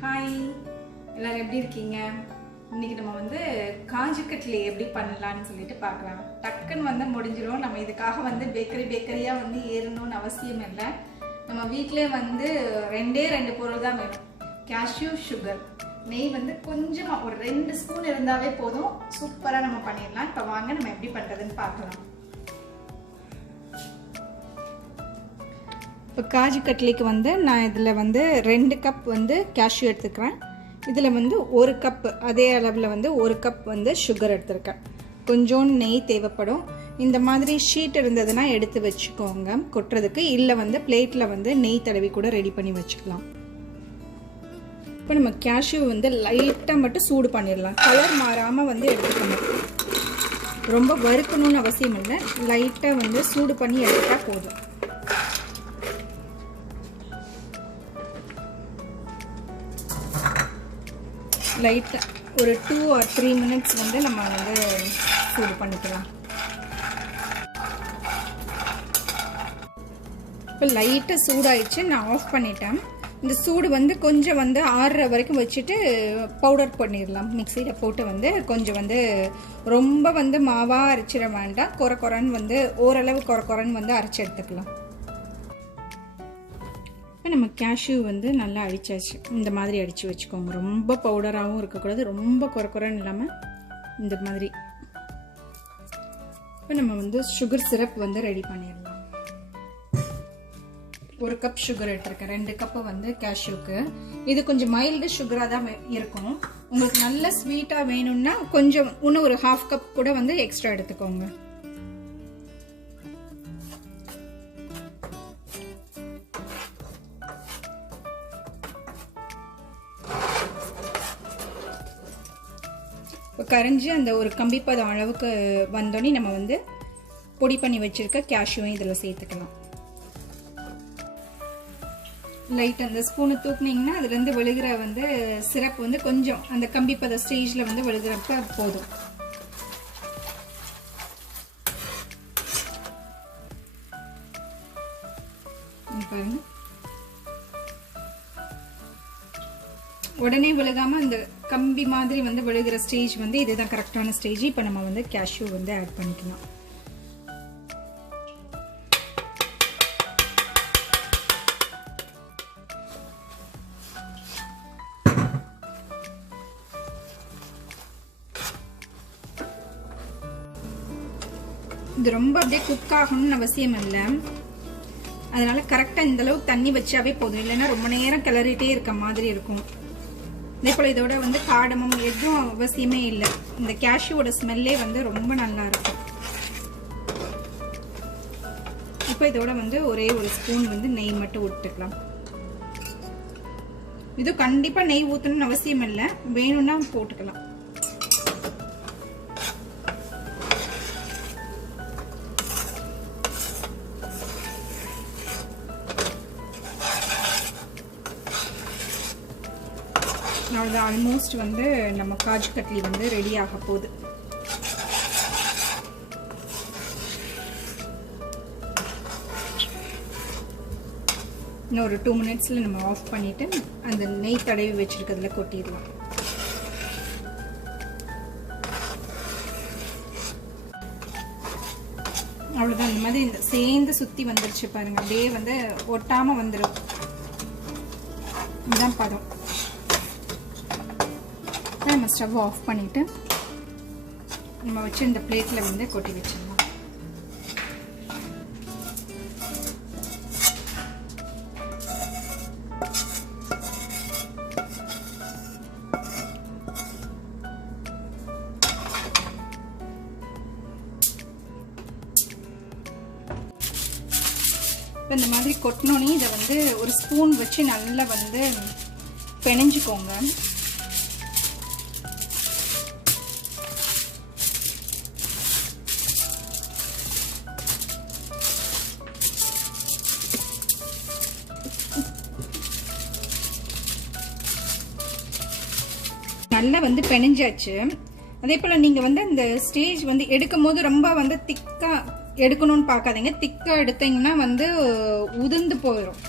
Hi, எல்லாரும் எப்படி இருக்கீங்க? இன்னைக்கு நம்ம வந்து காஜு கட்லி எப்படி பண்ணலான்னு சொல்லிட்டு பார்க்கலாம். டக்குன்னு வந்து முடிஞ்சிடும். நம்ம இதுக்காக வந்து பேக்கரியாக வந்து ஏறணும்னு அவசியம் இல்லை. நம்ம வீட்டிலே வந்து ரெண்டு பொருள் தான் வேணும். கேஷ்யூ, சுகர், நெய் வந்து கொஞ்சமாக ஒரு 2 ஸ்பூன் இருந்தாவே போதும். சூப்பராக நம்ம பண்ணிடலாம். இப்போ வாங்க நம்ம எப்படி பண்ணுறதுன்னு பார்க்கலாம். இப்போ காஜு கட்லிக்கு வந்து நான் இதில் வந்து 2 கப் வந்து கேஷ்யூ எடுத்துக்கிறேன். இதில் வந்து 1 கப், அதே அளவில் வந்து 1 கப் வந்து சுகர் எடுத்துருக்கேன். கொஞ்சோண்டு நெய் தேவைப்படும். இந்த மாதிரி ஷீட் இருந்ததுன்னா எடுத்து வச்சுக்கோங்க கொட்டுறதுக்கு. இல்லை வந்து பிளேட்டில் வந்து நெய் தடவி கூட ரெடி பண்ணி வச்சுக்கலாம். இப்போ நம்ம கேஷ்யூ வந்து லைட்டாக மட்டும் சூடு பண்ணிடலாம். கலர் மாறாமல் வந்து எடுத்துக்கணும். ரொம்ப வறுக்கணும்னு அவசியம் இல்லை. லைட்டாக வந்து சூடு பண்ணி எடுத்தால் போதும். லைட்டாக ஒரு 2 or 3 minutes வந்து நம்ம வந்து சூடு பண்ணிக்கலாம். இப்போ லைட்டாக சூடாயிடுச்சு. நான் ஆஃப் பண்ணிட்டேன். இந்த சூடு வந்து கொஞ்சம் வந்து ஆறுற வரைக்கும் வச்சுட்டு பவுடர் பண்ணிடலாம். மிக்சியில் போட்டு வந்து கொஞ்சம் வந்து ரொம்ப வந்து மாவாக அரைச்சிட வேண்டாம். குறைன்னு வந்து ஓரளவு குறைன்னு வந்து அரைச்சி எடுத்துக்கலாம். நம்ம கேஷ்யூ வந்து நல்லா அடிச்சாச்சு. இந்த மாதிரி அடித்து வச்சுக்கோங்க. ரொம்ப பவுடராகவும் இருக்கக்கூடாது, ரொம்ப குறைன்னு இல்லாமல் இந்த மாதிரி. இப்போ நம்ம வந்து சுகர் சிரப் வந்து ரெடி பண்ணிடலாம். 1 கப் சுகர் எடுத்துருக்கேன். 2 கப்பு வந்து கேஷ்யூக்கு. இது கொஞ்சம் மைல்டு சுகராக தான் இருக்கும். உங்களுக்கு நல்ல ஸ்வீட்டாக வேணும்னா கொஞ்சம் இன்னும் ஒரு 1/2 கப் கூட வந்து எக்ஸ்ட்ரா எடுத்துக்கோங்க. இப்போ கரைஞ்சி அந்த ஒரு கம்பிப்பதம் அளவுக்கு வந்தோடனே நம்ம வந்து பொடி பண்ணி வச்சுருக்க கேஷ்யூவையும் இதில் சேர்த்துக்கலாம். லைட் அந்த ஸ்பூனை தூக்குனிங்கன்னா அதுலேருந்து விழுகிற வந்து சிரப் வந்து கொஞ்சம் அந்த கம்பிப்பத ஸ்டேஜில் வந்து விழுகிறப்ப போதும். பாருங்க, உடனே விழுகாம அந்த கம்பி மாதிரி வந்து விழுகிற ஸ்டேஜ் வந்து இதுதான் கரெக்டான ஸ்டேஜ். இப்போ நம்ம வந்து கேஷ்யூ வந்து ஆட் பண்ணிக்கலாம். இது ரொம்ப அப்படியே குக் ஆகணும்னு அவசியம் இல்லை. அதனால கரெக்டாக இந்த அளவுக்கு தண்ணி வச்சாவே போதும். இல்லைன்னா ரொம்ப நேரம் கிளறிட்டே இருக்க மாதிரி இருக்கும். இதே போல் இதோட வந்து காடமும் எதுவும் அவசியமே இல்லை. இந்த கேஷ்யூவோட ஸ்மெல்லே வந்து ரொம்ப நல்லா இருக்கும். இப்போ இதோட வந்து ஒரே ஒரு ஸ்பூன் வந்து நெய் மட்டும் விட்டுக்கலாம். இது கண்டிப்பாக நெய் ஊற்றணும்னு அவசியம் இல்லை, வேணும்னா போட்டுக்கலாம். அவ்வளோதான். ஆல்மோஸ்ட் வந்து நம்ம காஜு கட்லி வந்து ரெடி ஆக போகுது. இன்னும் ஒரு 2 minutesல நம்ம ஆஃப் பண்ணிட்டு அந்த நெய் தடவி வச்சிருக்கிறதுல கொட்டிடலாம். அவ்வளோதான். இந்த மாதிரி இந்த சேர்ந்து சுற்றி வந்துருச்சு பாருங்க. அப்படியே வந்து ஒட்டாமல் வந்துடும். இதுதான் பதம். நம்ம ஸ்டவ் ஆஃப் பண்ணிவிட்டு நம்ம வச்சு இந்த பிளேட்டில் வந்து கொட்டி வச்சிடலாம். இப்போ இந்த மாதிரி கொட்டினோன்னே இதை வந்து ஒரு ஸ்பூன் வச்சு நல்லா வந்து பிணைஞ்சிக்கோங்க. நல்லா வந்து பிணைஞ்சாச்சு. அதே போல் நீங்கள் வந்து அந்த ஸ்டேஜ் வந்து எடுக்கும் போது ரொம்ப வந்து திக்காக எடுக்கணும்னு பார்க்காதீங்க. திக்காக எடுத்தீங்கன்னா வந்து உதிர்ந்து போயிடும்.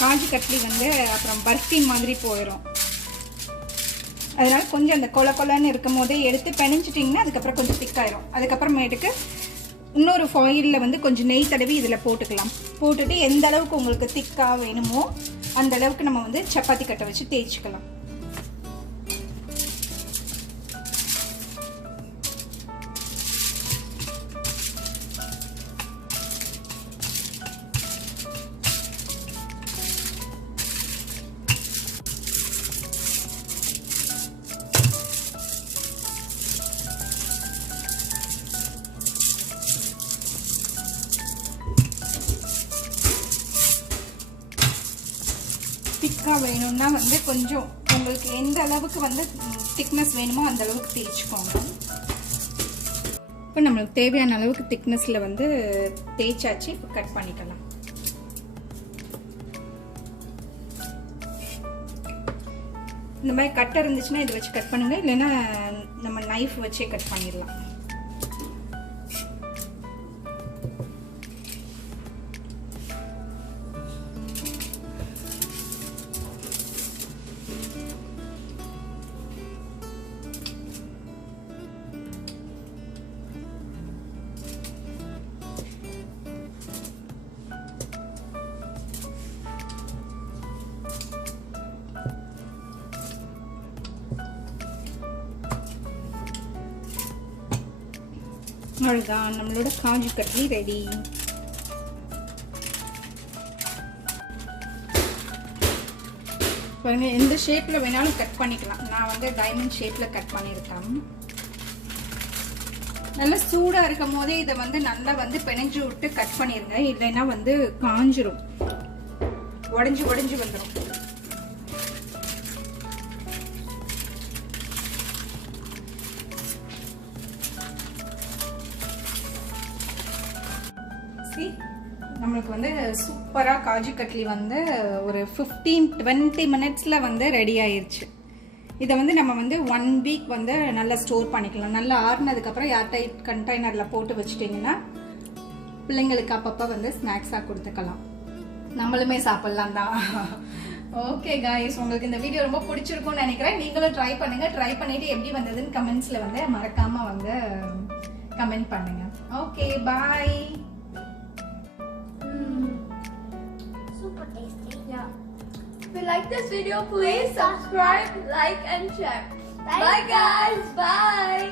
காஜு கட்லி வந்து அப்புறம் பர்ஃபி மாதிரி போயிடும். அதனால கொஞ்சம் அந்த கொல கொலன்னு இருக்கும் போதே எடுத்து பிணைஞ்சிட்டிங்கன்னா அதுக்கப்புறம் கொஞ்சம் திக்காயிரும். அதுக்கப்புறமேட்டுக்கு இன்னொரு ஃபாயிலில் வந்து கொஞ்சம் நெய் தடவி இதில் போட்டுக்கலாம். போட்டுட்டு எந்த அளவுக்கு உங்களுக்கு திக்காக வேணுமோ அந்த அளவுக்கு நம்ம வந்து சப்பாத்தி கட்டை வச்சு தேய்ச்சிக்கலாம். திக்காக வேணும்னா வந்து கொஞ்சம் உங்களுக்கு எந்த அளவுக்கு வந்து திக்னஸ் வேணுமோ அந்த அளவுக்கு தேய்ச்சிக்கோங்க. இப்போ நம்மளுக்கு தேவையான அளவுக்கு திக்னஸில் வந்து தேய்ச்சாச்சு. இப்போ கட் பண்ணிக்கலாம். இந்த மாதிரி கட்டர் இருந்துச்சுன்னா இதை வச்சு கட் பண்ணுங்க, இல்லைன்னா நம்ம நைஃப் வச்சே கட் பண்ணிடலாம். அவ்வளோதான், நம்மளோட காஜு கட்லி ரெடி. பாருங்க, எந்த ஷேப்பில் வேணாலும் கட் பண்ணிக்கலாம். நான் வந்து டைமண்ட் ஷேப்பில் கட் பண்ணியிருக்கேன். நல்லா சூடாக இருக்கும் போதே இதை வந்து நல்லா வந்து பிணைஞ்சு விட்டு கட் பண்ணிடுங்க, இல்லைன்னா வந்து காஞ்சிரும், உடஞ்சி உடஞ்சி வந்துடும். நம்மளுக்கு வந்து சூப்பராக காஜு கட்லி வந்து ஒரு 15-20 மினிட்ஸில் வந்து ரெடி ஆயிடுச்சு. இதை வந்து நம்ம வந்து 1 வீக் வந்து நல்லா ஸ்டோர் பண்ணிக்கலாம். நல்லா ஆறுனதுக்கப்புறம் ஏர்டைட் கண்டெய்னரில் போட்டு வச்சுட்டிங்கன்னா பிள்ளைங்களுக்கு அப்பப்போ வந்து ஸ்நாக்ஸாக கொடுத்துக்கலாம், நம்மளுமே சாப்பிட்லாம் தான். ஓகே காய்ஸ், உங்களுக்கு இந்த வீடியோ ரொம்ப பிடிச்சிருக்கும்னு நினைக்கிறேன். நீங்களும் ட்ரை பண்ணுங்கள். ட்ரை பண்ணிவிட்டு எப்படி வந்ததுன்னு கமெண்ட்ஸில் வந்து மறக்காமல் வந்து கமெண்ட் பண்ணுங்கள். Okay, bye. Super tasty. Yeah. If you like this video, please subscribe, like and share. Bye guys. Bye.